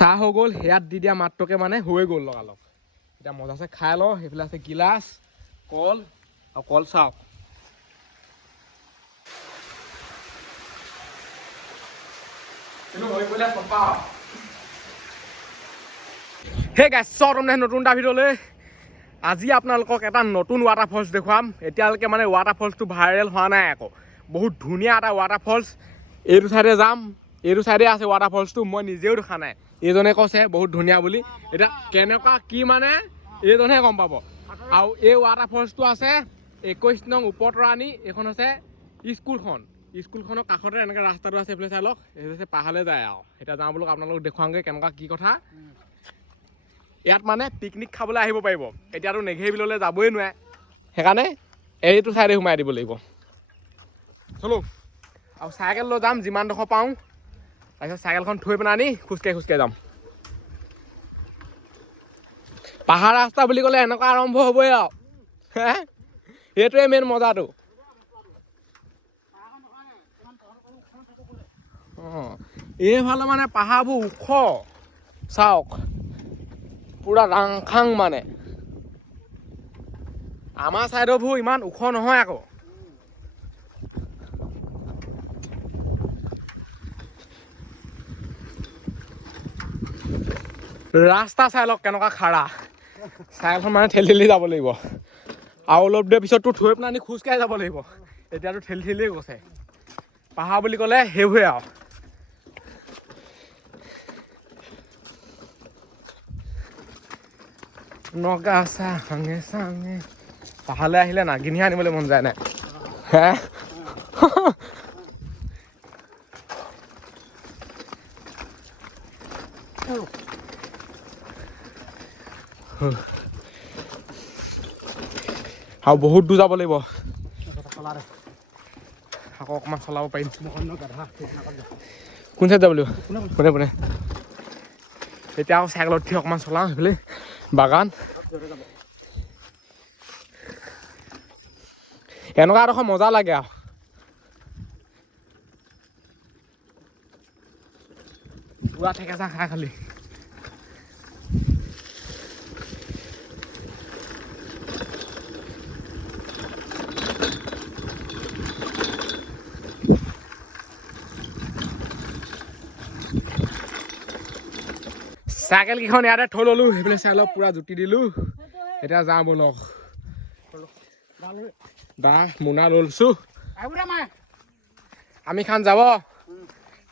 চাহ হৈ গ'ল হেয়াত দি দিয়া মাত্ৰকে মানে হৈ গ'ল লগালগ এতিয়া মজাছে খাই লওঁ সেইফালে আছে গিলাচ কল আৰু কল চাওক হে গাইছ তোমনে নতুন এটা ভিডিঅ'লৈ আজি আপোনালোকক এটা নতুন ৱাটাৰফলছ দেখুৱাম এতিয়ালৈকে মানে ৱাটাৰফলছটো ভাইৰেল হোৱা নাই আকৌ বহুত ধুনীয়া এটা ৱাটাৰফলছ এইটো চাইডে যাম এইটো চাইডে আছে ৱাটাৰফলছটো মই নিজেও দেখা নাই এইজনে কৈছে বহুত ধুনীয়া বুলি এতিয়া কেনেকুৱা কি মানে এইজনেহে গম পাব আৰু এই ৱাটাৰফলছটো আছে 21 নং উপতৰাণী এইখন আছে স্কুলখনৰ কাষতে এনেকৈ ৰাস্তাটো আছে এইফালে চাই লওক এইটো আছে পাহাৰলৈ যায় আৰু এতিয়া যাওঁ বোলো আপোনালোকক দেখুৱাওঁগৈ কেনেকুৱা কি কথা ইয়াত মানে পিকনিক খাবলৈ আহিব পাৰিব এতিয়াতো নেঘেৰি বিললৈ যাবই নোৱাৰে সেইকাৰণে এইটো চাইডে সোমাই দিব লাগিব চলো আৰু চাইকেল লৈ যাম যিমানডোখৰ পাওঁ তাৰপিছত চাইকেলখন থৈ পেলাই আনি খোজকাঢ়ি যাম পাহাৰ ৰাস্তা বুলি ক'লে এনেকুৱা আৰম্ভ হ'বই আৰু এইটোৱে মেইন মজাটো অঁ এইফালে মানে পাহাৰবোৰ ওখ চাওক পুৰা ৰাংখাং মানে আমাৰ চাইডৰবোৰ ইমান ওখ নহয় আকৌ ৰাস্তা চাই লওক কেনেকুৱা খাৰা চাইকেলখন মানে ঠেলি যাব লাগিব আৰু অলপ দেৰি পিছততো থৈ পেলাই আনি খোজকাঢ়ি যাব লাগিব এতিয়াতো ঠেলিয়ে গৈছে পাহাৰ বুলি ক'লে সেইবোৰে আৰু নগা চাঙে চাঙে পাহাৰলৈ আহিলে নাগিনীহে আনিবলৈ মন যায় নাই হে আৰু বহুত দূৰ যাব লাগিব আকৌ অকণমান চলাব পাৰিম কোন চাইড যাব লাগিব পোনে এতিয়া আকৌ চাইকেলত উঠি অকণমান চলাওঁ সেইফালে বাগান এনেকুৱা এডোখৰ মজা লাগে আৰু পুৰা ঠেকেচা খাই খালি চাইকেল কেইখন ইয়াতে থৈ ললো সেইফালে চাই লওক পুৰা জুতি দিলো এতিয়া যাওঁ বলক দা মোনা লৈছো আমি খান যাব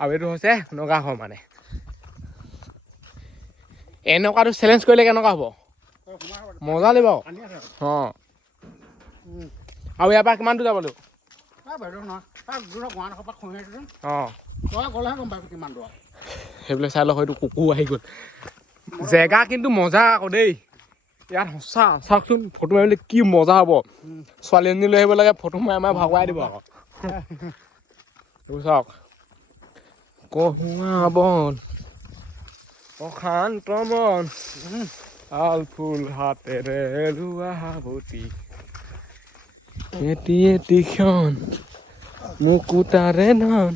আৰু এইটো হৈছে নগাঘৰ মানে এনেকুৱাটো চেলেঞ্জ কৰিলে কেনেকুৱা হ'ব মজা লাগিব অঁ আৰু ইয়াৰ পৰা কিমান দূৰ যাব লাগিব অঁ সেইবিলাক চাই লওক হয়তো কুকুৰ আহি গ'ল জেগা কিন্তু মজা আকৌ দেই ইয়াত সঁচা চাওকচোন ফটো মাৰিবলৈ কি মজা হ'ব ছোৱালী এজনী লৈ আহিব লাগে ফটো মাৰি ভাগুৱাই দিব আকৌ চাওক কহুৱা বন অশান্ত মন আল ফুল হাতেৰে ৰোৱা হাবতি এটি ক্ষণ মুকুতাৰে ধন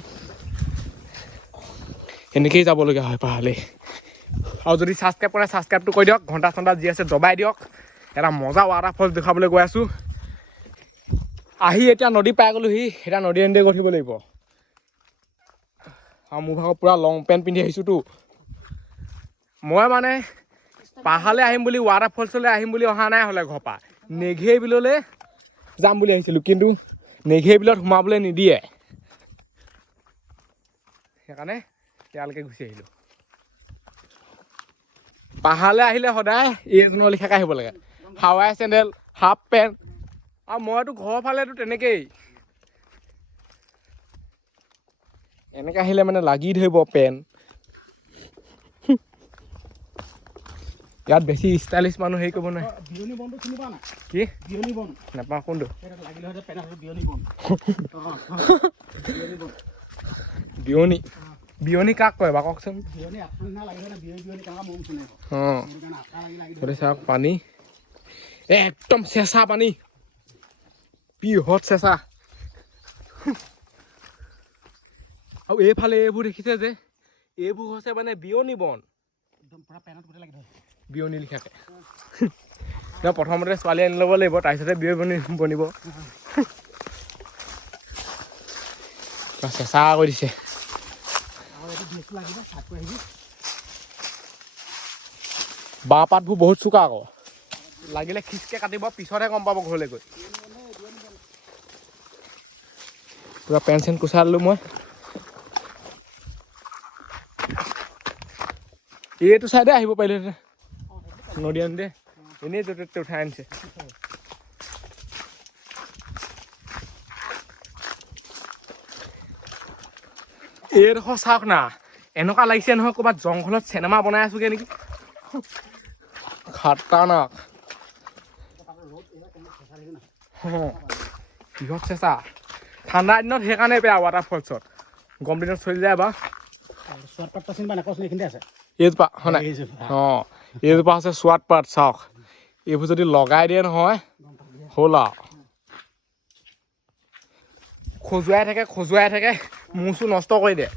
এনেকেই যাবলগীয়া হয় পাহাৰলৈ আৰু যদি ছাবস্ক্ৰাইব কৰে ছাবস্ক্ৰাইবটো কৰি দিয়ক ঘণ্টা চণ্টা যি আছে দবাই দিয়ক এটা মজা ৱাটাৰফলছ দেখাবলৈ গৈ আছোঁ আহি এতিয়া নদী পাই গ'লোহি এতিয়া নদী গৈ থাকিব লাগিব আৰু মোৰ ভাগৰ পূৰা লং পেণ্ট পিন্ধি আহিছোঁতো মই মানে পাহাৰলৈ আহিম বুলি ৱাটাৰফলছলৈ আহিম বুলি অহা নাই হ'লে ঘৰৰ পৰা নেঘেৰি বিললৈ যাম বুলি আহিছিলোঁ কিন্তু নেঘেৰি বিলত সোমাবলৈ নিদিয়ে সেইকাৰণে ইয়ালৈকে গুচি আহিলোঁ পাহাৰলৈ আহিলে সদায় এইজনৰ লিখাকৈ আহিব লাগে হাৱাই চেণ্ডেল হাফ পেণ্ট আৰু মইতো ঘৰৰ ফালেতো তেনেকেই এনেকৈ আহিলে মানে লাগি ধৰিব পেণ্ট ইয়াত বেছি ষ্টাইলিছ মানুহ হেৰি কৰিব নোৱাৰে কি নাপাওঁ কোনটো বিয়নী বিয়নী কাক কয় বাৰু কওকচোন অঁ সেইটো চাওক পানী একদম চেঁচা পানী পিহত চেঁচা আৰু এইফালে এইবোৰ দেখিছে যে এইবোৰ হৈছে মানে বিয়নী বন বিয়নি লিখাকে প্ৰথমতে ছোৱালী আনি ল'ব লাগিব তাৰপিছতে বিয় বনিব চেঁচা কৰি দিছে বাঁহ পাতবোৰ বহুত চোকা আকৌ লাগিলে খিচকে কাটিব পিছতহে গম পাব ঘৰলৈ গৈ পুৰা পেন চেন কুচাই ল'লো মই এইটো চাইডে আহিব পাৰিলেহেঁতেন নদী আনোতে এনেই য'তে উঠাই আনিছে এইডোখৰ চাওক না এনেকুৱা লাগিছে নহয় ক'ৰবাত জংঘলত চিনেমা বনাই আছোগে নেকি খাটাৰনাক কিহত চেঁচা ঠাণ্ডা দিনত সেইকাৰণে বেয়া ৱাটাৰফলছত গৰম দিনত চলি যায় বা এইজোপা হয় নাই অঁ এইজোপা হৈছে চোৱাট পাত চাওক এইবোৰ যদি লগাই দিয়ে নহয় হ'ল আৰু খজুৱাই থাকে মূৰ চুৰ নষ্ট কৰি দিয়ে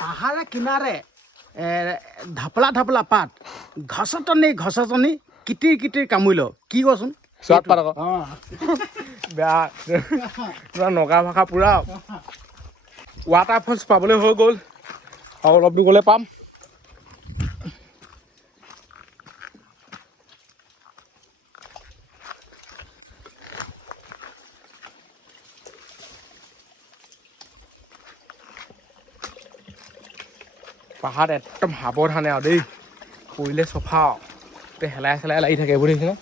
পাহাৰে কিনাৰে ঢাপলা পাত ঘছটনি কিটিৰ কামুৰি ল কি কচোন চোৱাট পাত আকৌ বেয়া পুৰা নগা ভাষা পুৰা ৱাটাৰ ফলছ পাবলৈ হৈ গ'ল আৰু অলপ দূৰ গ'লে পাম পাহাৰত একদম সাৱধানে আৰু দেই পৰিলে চফা গোটেই হেলাই চেলাই লাগি থাকে এইবোৰ দেখিছেনে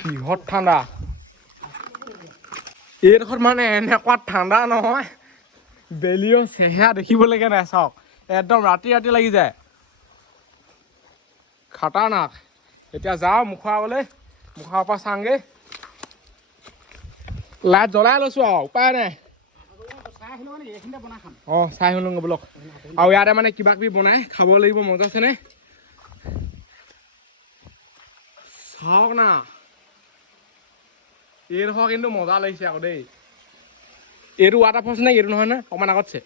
কিহত ঠাণ্ডা এইডোখৰত মানে এনেকুৱা ঠাণ্ডা নহয় বেলিও চেহেৰা দেখিবলৈকে নাই চাওক একদম ৰাতি লাগি যায় খাটাৰনাক এতিয়া যাওঁ মুখৰ আগলৈ মুখৰ পৰা চাওঁগৈ লাইট জ্বলাই লৈছোঁ আৰু উপায় নাই অঁ চাই আহিলোঁ ব'লক আৰু ইয়াতে মানে কিবা কিবি বনাই খাব লাগিব মজা আছেনে চাওক না এইডোখৰ কিন্তু মজা লাগিছে আকৌ দেই এইটো ৱাটাৰ ফলছ নে এইটো নহয় নে অকণমান আগতছে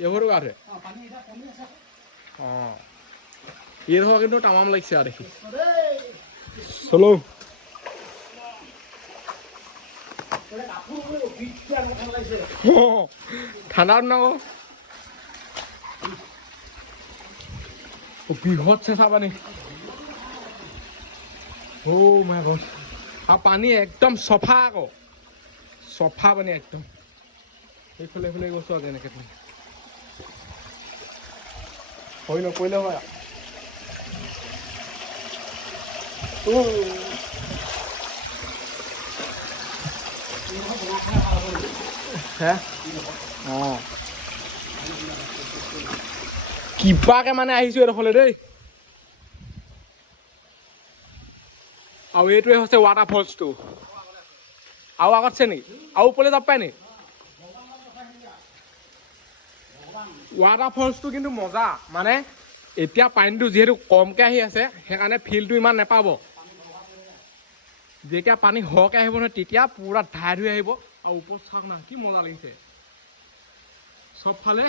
এইবোৰতো গা ধুৱে অঁ এইডোখৰ কিন্তু তামাম লাগিছে আৰু দেখি চলো ঠাণ্ডা দিন আকৌ বৃহৎ চেঁচা পানী মাই গড আৰু পানী একদম চফা আকৌ চফা পানী একদম সেইফালে গৈছো আৰু এনেকৈ তুমি হৈ নপৰিলে হয় অঁ কিবাকে মানে আহিছো এইডোখৰলৈ দেই আৰু এইটোৱে হৈছে ৱাটাৰ ফলছটো আৰু আগতছে নেকি আৰু ওপৰলৈ যাব পাৰে নেকি ৱাটাৰ ফলছটো কিন্তু মজা মানে এতিয়া পানীটো যিহেতু কমকৈ আহি আছে সেইকাৰণে ফিলটো ইমান নাপাব যেতিয়া পানী সৰহকৈ আহিব নহয় তেতিয়া পূৰা ধাই ধুই আহিব আৰু ওপৰত চাওক না কি মজা লাগিছে চবফালে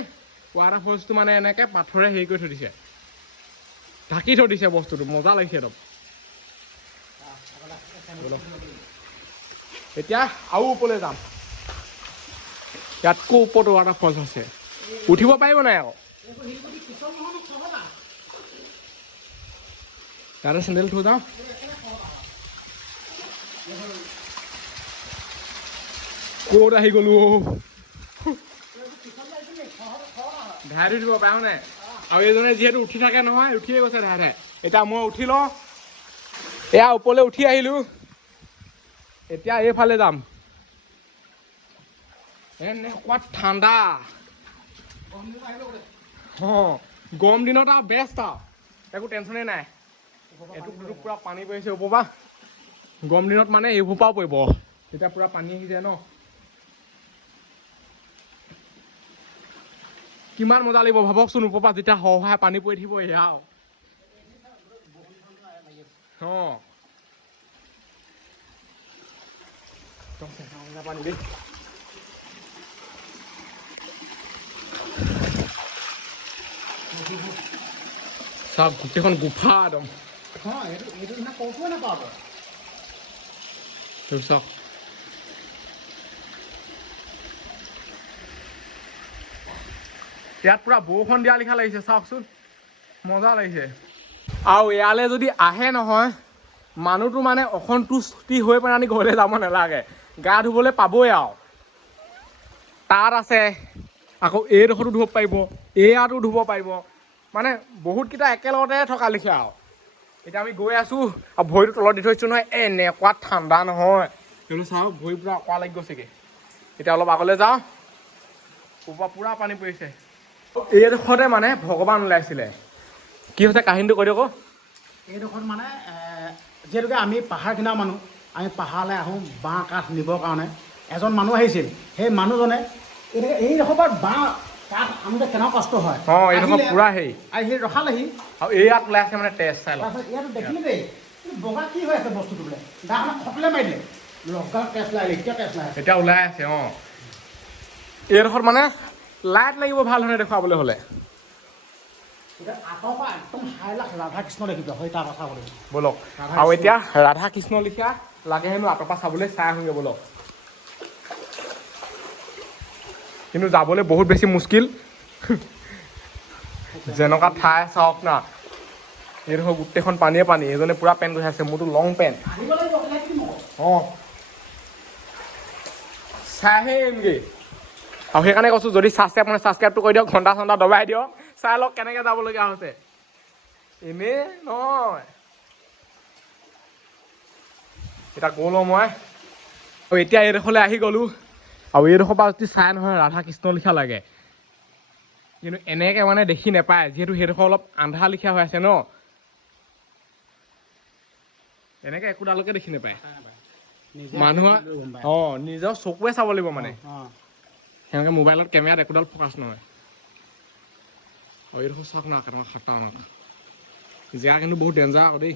ৱাটাৰ ফলছটো মানে এনেকৈ পাথৰে হেৰি কৰি থৈ দিছে ঢাকি থৈ দিছে বস্তুটো মজা লাগিছে একদম এতিয়া আৰু ওপৰলৈ যাম ইয়াতকৈ ওপৰত ৱাটাৰ ফলছ আছে উঠিব পাৰিব নাই আকৌ তাতে চেণ্ডেল থৈ যাওঁ ক'ত আহি গ'লো ধাই ধুই দিব পাৰো নাই আৰু এইজনে যিহেতু উঠি থাকে নহয় উঠিয়ে গৈছে ধাই এতিয়া মই উঠি লওঁ এয়া ওপৰলৈ উঠি আহিলোঁ এতিয়া এইফালে যাম এনেকুৱা ঠাণ্ডা গৰম দিনত আৰু বেষ্ট আৰু একো টেনশ্যনেই নাই এইটো পূৰা পানী পৰিছে ওপৰৰ পৰা গৰম দিনত মানে এইবোৰ পৰাও পৰিব তেতিয়া পূৰা পানী আহি যায় ন কিমান মজা লাগিব ভাবকচোন ওপৰৰ পৰা যেতিয়া সহায় পানী পৰি থাকিব এয়া একদম চেঁচা চেঁচা পানী দেই চাওক গোটেইখন গুফা একদম চাওক ইয়াত পুৰা বৰষুণ দিয়া লিখা লাগিছে চাওকচোন মজা লাগিছে আৰু ইয়ালৈ যদি আহে নহয় মানুহটো মানে অসন্তুষ্টি হৈ পেলাই ঘৰলৈ যাব নালাগে গা ধুবলৈ পাবই আৰু তাত আছে আকৌ এইডোখৰতো ধুব পাৰিব এয়াতো ধুব পাৰিব মানে বহুতকেইটা একেলগতে থকা লিখা আৰু এতিয়া আমি গৈ আছোঁ আৰু ভৰিটো তলত দি থৈছোঁ নহয় এনেকুৱা ঠাণ্ডা নহয় সেইটো চাওক ভৰি পুৰা অকৰা লাগি গৈছেগৈ এতিয়া অলপ আগলৈ যাওঁ পুৰা পানী পৰিছে এইডোখৰতে মানে ভগৱান ওলাইছিলে কি হৈছে কাহিনীটো কৈ দিয়ক এইডোখৰত মানে যিহেতুকে আমি পাহাৰ কিনাৰ মানুহ আমি পাহাৰলৈ আহোঁ বাঁহ কাঠ নিবৰ কাৰণে এজন মানুহ আহিছিল সেই মানুহজনে এইডোখৰ পৰা বাঁহ কাঠ আনোতে কেনেকুৱা কষ্ট হয় অঁ এইডোখৰ পুৰা হেৰি আহি ৰখালেহি আৰু ইয়াত ওলাইছে মানে তেজ চাই লওক তাৰপিছত ইয়াতো দেখিলি দেই বগা কি হৈ আছে বস্তুটো বোলে গাখনত খকলে মাৰি দিলে লগা তেজ লাইলে এতিয়া তেজ লাইলে এতিয়া ওলাই আছে অঁ এইডোখৰত মানে লাইট লাগিব ভাল ধৰণে দেখুৱাবলৈ হ'লে এতিয়া আঁতৰ পৰা একদম হাইলাখ ৰাধা কৃষ্ণ দেখিব হয় তাৰ কথা ক'লে ব'লক আৰু এতিয়া ৰাধা কৃষ্ণ লিখা লাগে হেনো আঁতৰ পৰা চাবলৈ চাই আহোঁগৈ ব'লক কিন্তু যাবলৈ বহুত বেছি মুস্কিল যেনেকুৱা ঠাই চাওক না এইডোখৰ গোটেইখন পানীয়ে পানী এজনে পূৰা পেণ্ট গৈ আছে মোৰতো লং পেণ্ট অঁ চাইহে এমগৈ আৰু সেইকাৰণে কৈছোঁ যদি ছাবস্ক্ৰাইবটো কৰি দিয়ক ঘণ্টা চণ্টা দবাই দিয়ক চাই লওক কেনেকৈ যাবলগীয়া হৈছে এনেই নহয় এতিয়া গ'লো মই আৰু এতিয়া এইডোখৰলৈ আহি গ'লোঁ আৰু এইডোখৰ পৰা যদি চাই নহয় ৰাধা কৃষ্ণ লিখা লাগে কিন্তু এনেকৈ মানে দেখি নাপায় যিহেতু সেইডোখৰ অলপ আন্ধাৰ লিখা হৈ আছে ন এনেকৈ একোডালকে দেখি নাপায় মানুহৰ অঁ নিজৰ চকুৱে চাব লাগিব মানে সেনেকৈ মোবাইলত কেমেৰাত একোডাল ফ'কাছ নহয় আৰু এইডোখৰ চাওক না কেনেকুৱা খাটাৰনাক জেগা কিন্তু বহুত ডেঞ্জাৰ আকৌ দেই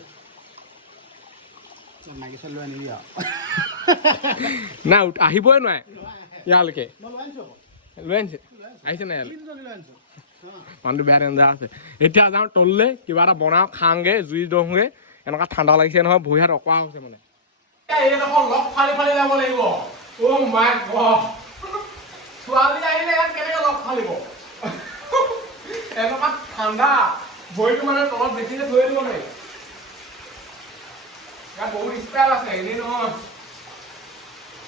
নাই আহিবই নোৱাৰে ইয়ালৈকে লৈ আনিছে আহিছে নাই ইয়ালৈ মানুহটো বেয়া ডেঞ্জাৰ আছে এতিয়া যাওঁ তললৈ কিবা এটা বনাওঁ খাওঁগৈ জুই দওঁগৈ এনেকুৱা ঠাণ্ডা লাগিছে নহয় ভৰি হাত অকৰা হৈছে মানে এইডোখৰ লগ ফালি ফালি যাব লাগিব অ' মাই গড ছোৱালী আহিলে ইয়াত কেনেকৈ লগ ফালিব এনেকুৱা ঠাণ্ডা ভৰিটো মানে তলত বেছিকৈ ধৰি দিব নোৱাৰি ইয়াত বহুত ষ্টাইল আছে এনেই নহয়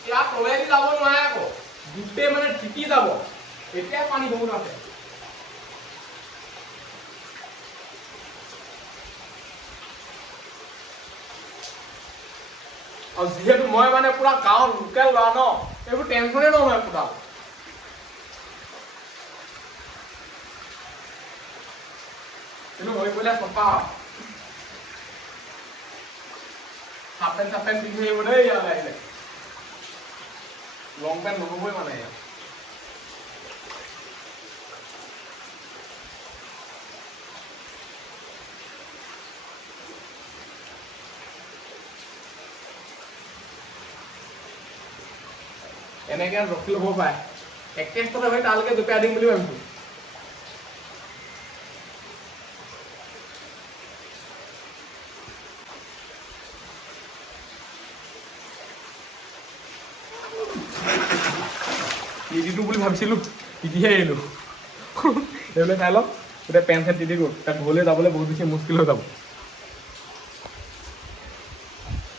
ইয়াত তলেদি যাব নোৱাৰে আকৌ গোটেই মানে তিতি যাব এতিয়া পানী বহুত আছে আৰু যিহেতু মই মানে পুৰা গাঁৱৰ লোকেল ল'ৰা ন এইবোৰ টেনশ্যনে নহয় পুৰা কিন্তু হৈ পৰিলে চফা হাফ পেণ্ট চাফ পেণ্ট পিন্ধি আহিব দেই ইয়ালৈ আহিলে লং পেণ্ট নহ'বই মানে ইয়াত এনেকৈ ৰখি ল'ব পাৰে একেষ্টতে হৈ তালৈকে জপিয়াই দিম বুলি ভাবিছোঁ তিতিটো বুলি ভাবিছিলোঁ তিতিহে আহিলোঁ এইবিলাক চাই লওক গোটেই পেণ্ট চেণ্ট তিতি গ'ল তাত ঘৰলৈ যাবলৈ বহুত বেছি মুস্কিল হৈ যাব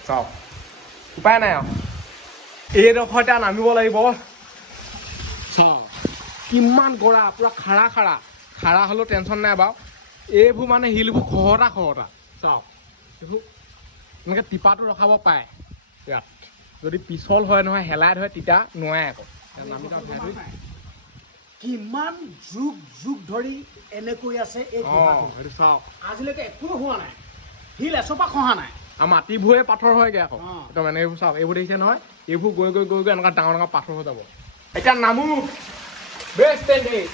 চাওক উপায় নাই আৰু এইডোখৰ এতিয়া নামিব লাগিব চাওক কিমান গৰা পুৰা খাৰা হ'লেও টেনশ্যন নাই বাৰু এইবোৰ মানে শিলবোৰ খহটা চাওক এইবোৰ এনেকৈ টিপাটো ৰখাব পাৰে ইয়াত যদি পিছল হয় নহয় হেলাই ধৰে তেতিয়া নোৱাৰে আকৌ কিমান যুগ যুগ ধৰি এনেকৈ আছে এই সেইটো চাওক আজিলৈকে একো হোৱা নাই শিল এচপা খহা নাই আৰু মাটিবোৰে পাথৰ হয়গৈ আকৌ একদম মানে এইবোৰ চাওক এইবোৰ দেখিছে নহয় এইবোৰ গৈ এনেকুৱা ডাঙৰ ডাঙৰ পাথৰ হৈ যাব এতিয়া নামো বেষ্ট দেই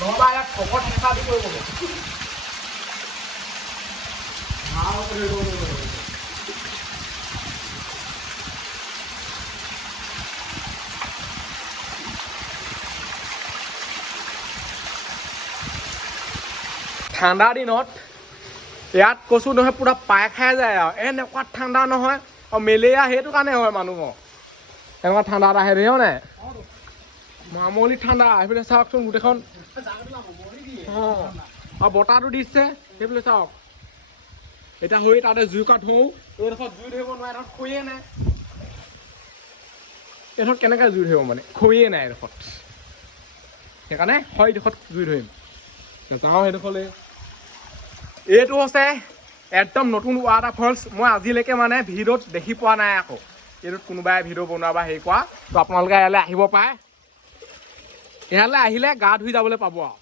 নহ'বা ইয়াত পকত হেঁচা দি কৰিব ঠাণ্ডা দিনত ইয়াত কৈছোঁ নহয় পুৰা পাই খাই যায় আৰু এনেকুৱা ঠাণ্ডা নহয় আৰু মেলেৰিয়া সেইটো কাৰণে হয় মানুহৰ এনেকুৱা ঠাণ্ডা এটা আহে দেখিও নাই মামলি ঠাণ্ডা সেইফালে চাওকচোন গোটেইখন অঁ আৰু বতাহটো দিছে সেইফালে চাওক এতিয়া হৈ তাতে জুই কাঠ হওঁ এইডোখৰত জুই ধৰিব নোৱাৰে এইডোখৰত খৰিয়ে নাই এইডোখৰত কেনেকৈ জুই ধৰিব মানে খৰিয়ে নাই এইডোখৰত সেইকাৰণে হয় এইডোখৰত জুই ধৰিম যাওঁ সেইডোখৰলৈ এইটো হৈছে একদম নতুন ৱাটাৰ ফলছ মই আজিলৈকে মানে ভিডিঅ'ত দেখি পোৱা নাই আকৌ এইটোত কোনোবাই ভিডিঅ' বনোৱা বা হেৰি কৰা তো আপোনালোকে ইয়ালৈ আহিব পাৰে ইয়ালৈ আহিলে গা ধুই যাবলৈ পাব আৰু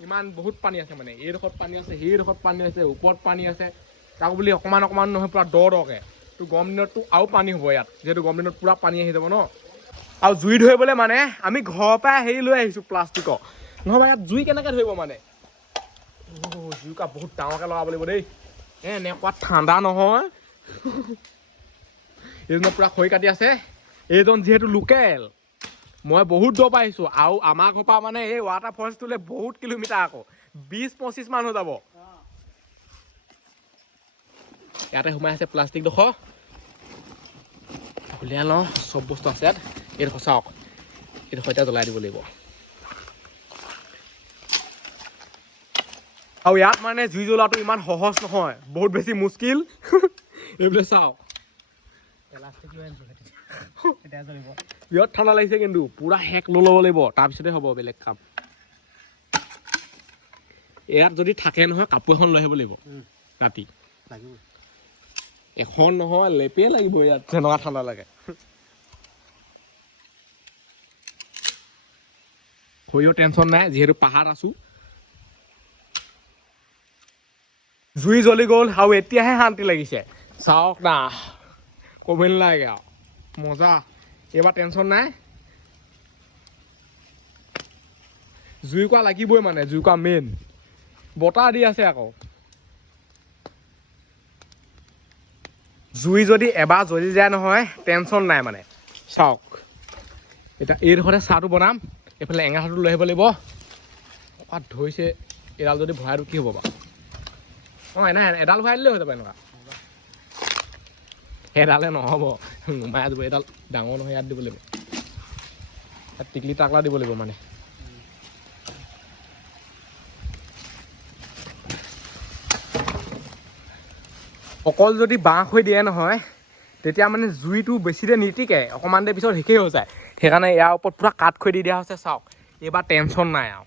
ইমান বহুত পানী আছে মানে এইডোখৰত পানী আছে সেইডোখৰত পানী আছে ওপৰত পানী আছে তাকো বুলি অকণমান অকণমান নহয় পুৰা দকৈ তো গৰম দিনততো আৰু পানী হ'ব ইয়াত যিহেতু গৰম দিনত পুৰা পানী আহি যাব ন আৰু জুই ধৰিবলৈ মানে আমি ঘৰৰ পৰাই হেৰি লৈ আহিছোঁ প্লাষ্টিকৰ নহ'বা ইয়াত জুই কেনেকৈ ধৰিব মানে জুইকা বহুত ডাঙৰকৈ লগাব লাগিব দেই এনেকুৱা ঠাণ্ডা নহয় এইজনে পুৰা খৰি কাটি আছে এইজন যিহেতু লোকেল মই বহুত দূৰ পৰা আহিছোঁ আৰু আমাৰ ঘৰৰ পৰা মানে এই ৱাটাৰ ফলছটোলৈ বহুত কিলোমিটাৰ আকৌ 20-25 মানুহ যাব ইয়াতে সোমাই আছে প্লাষ্টিকডোখৰ উলিয়াই লওঁ চব বস্তু আছে ইয়াত এইডোখৰ চাওক এইডোখৰ এতিয়া জ্বলাই দিব লাগিব আৰু ইয়াত মানে জুই জ্বলোৱাটো ইমান সহজ নহয় বহুত বেছি মুস্কিল এইবিলাক চাওক বিৰাট ঠাণ্ডা লাগিছে কিন্তু পুৰা হেক লৈ ল'ব লাগিব তাৰপিছতে হ'ব বেলেগ কাম ইয়াত যদি থাকে নহয় কাপোৰ এখন লৈ আহিব লাগিব ৰাতি এখন নহয় লেপে লাগিব ইয়াত যেনেকুৱা ঠাণ্ডা লাগে খৰিও টেনশ্যন নাই যিহেতু পাহাৰত আছোঁ জুই জ্বলি গ'ল আৰু এতিয়াহে শান্তি লাগিছে চাওক না ক'ব নালাগে আৰু মজা এইবাৰ টেনশ্যন নাই জুইকুৰা লাগিবই মানে জুইকুৰা মেইন বতাহ দি আছে আকৌ জুই যদি এবাৰ জ্বলি যায় নহয় টেনশ্যন নাই মানে চাওক এতিয়া এইডোখৰতে চাহটো বনাম এইফালে এঙাৰটো লৈ আহিব লাগিব ক'ৰবাত ধৰিছে এডাল যদি ভৰাইটো কি হ'ব বাৰু অঁ নাই এডাল ভৰাই দিলেই হৈ যাব এনেকুৱা এডালে নহ'ব নুমাই দিব এডাল ডাঙৰ নহয় ইয়াত দিব লাগিব ইয়াত টিকলি টাকলা দিব লাগিব মানে অকল যদি বাঁহ হৈ দিয়ে নহয় তেতিয়া মানে জুইটো বেছি দেৰি নিতিকে অকণমান দেৰি পিছত শেষেই হৈ যায় সেইকাৰণে ইয়াৰ ওপৰত পূৰা কাঠ খৰি দি দিয়া হৈছে চাওক এইবাৰ টেনশ্যন নাই আৰু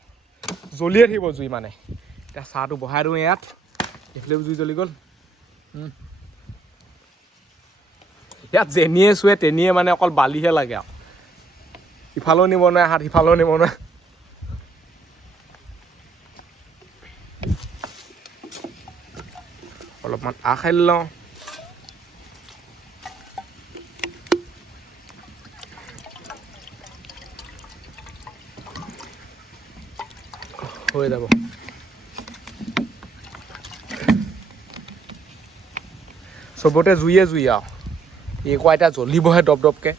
জ্বলিয়ে থাকিব জুই মানে এতিয়া চাহটো বহাই দিওঁ ইয়াত এইফালেও জুই জ্বলি গ'ল ইয়াত যেনিয়ে চুৱে তেনিয়ে মানে অকল বালিহে লাগে আৰু ইফালেও নিব নোৱাৰে হাত সিফালেও নিব নোৱাৰে অলপমান আহ খাই লওঁ হৈ যাব চবতে জুইয়ে জুই আৰু এইকুৱা এতিয়া জ্বলিবহে দপ দপকৈ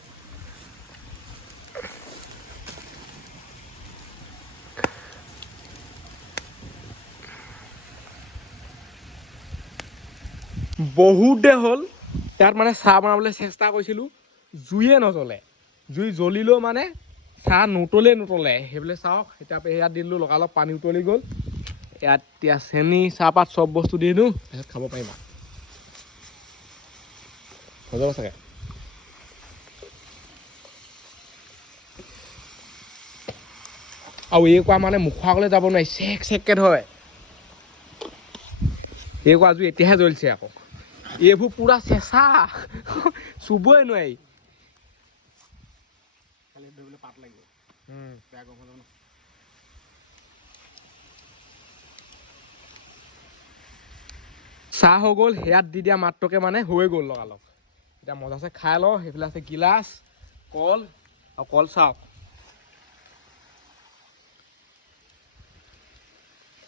বহুত দেৰি হ'ল ইয়াত মানে চাহ বনাবলৈ চেষ্টা কৰিছিলোঁ জুইয়ে নজ্বলে জুই জ্বলিলেও মানে চাহ নুতলে সেইবোলে চাওক এতিয়া ইয়াত দি দিলোঁ লগালগ পানী উতলি গ'ল ইয়াত এতিয়া চেনি চাহপাত চব বস্তু দি দিওঁ তাৰপিছত খাব পাৰিম হৈ যাব চাগে আৰু এই কোৱা মানে মুখৰ আগলৈ যাব নোৱাৰি চেক চেককৈ ধৰে এই কোৱা জুই এতিয়াহে জ্বলিছে আকৌ এইবোৰ পুৰা চেঁচা চুবই নোৱাৰি পাত লাগিব বেয়া গৰম হৈ যাব ন চাহ হৈ গ'ল সেয়াত দি দিয়া মাত্ৰকে মানে হৈ গ'ল লগালগ এতিয়া মজাছে খাই লওঁ সেইফালে আছে গিলাচ কল আৰু কল চাওক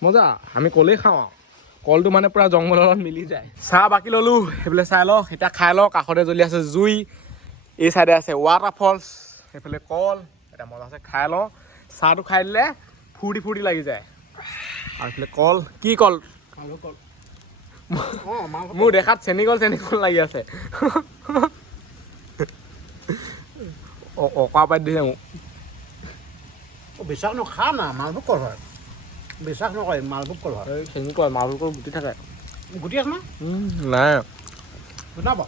মজা আমি কলেই খাওঁ কলটো মানে পুৰা জংঘলৰ লগত মিলি যায় চাহ বাকী ল'লোঁ সেইফালে চাই লওক এতিয়া খাই লওক কাষতে জ্বলি আছে জুই এই চাইডে আছে ৱাটাৰ ফলছ সেইফালে কল এটা মজা আছে খাই লওঁ চাহটো খাই দিলে ফূৰ্তি ফূৰ্তি লাগি যায় আৰু এইফালে কল কি কল মোৰ দেখাত চেনি কল লাগি আছে অকা পাই দিছে মোক বিশ্বাস নখা না মালভোগ কল হয় বিশ্বাস নকৰে মালভোগ কল হয় চেনি কল মালভোগ কল গুটি থাকে গুটি আছে না নাই শুনাব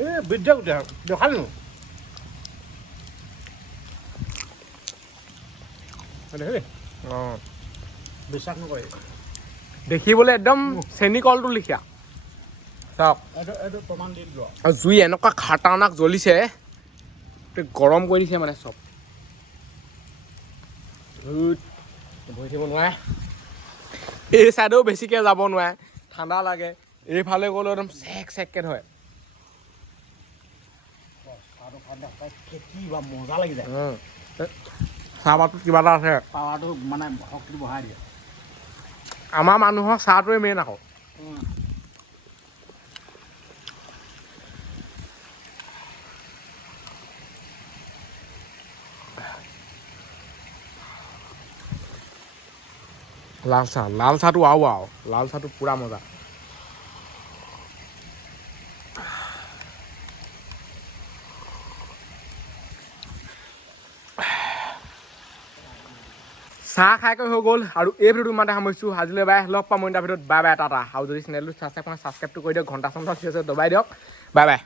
এই বৃদ্ধ গুটি দেখালি নো অঁ বিশ্বাস নকৰে দেখিবলৈ একদম চেনি কলটো লিখীয়া চাওক এইটো প্ৰমাণ দি দিলোঁ আৰু জুই এনেকুৱা খাটাৰনাক জ্বলিছে গৰম কৰি দিছে মানে চব বহি থাকিব নোৱাৰে এই চাইডেও বেছিকৈ যাব নোৱাৰে ঠাণ্ডা লাগে এইফালে গ'লেও একদম চেককৈ ধৰে খেতি বা মজা লাগি যায় চাহপাতত কিবা এটা আছে পাৱাৰটো মানে শক্তিটো বঢ়াই দিয়ে আমাৰ মানুহৰ চাহটোৱে মেইন আকৌ লাল চাহটো আৰু লাল চাহটো পূৰা মজা চাহ খাইকৈ হৈ গ'ল আৰু এই ভিডিঅ'টো ইমানতে সামৰিছোঁ আজিলৈ বাই লগ পাম মই ভিডিঅ'ত বাই বাই টাটা আৰু যদি চেনেলটো ছাবস্ক্ৰাইবটো কৰি দিয়ক ঘণ্টা চণ্টা ঠিক আছে দবাই দিয়ক বাই বাই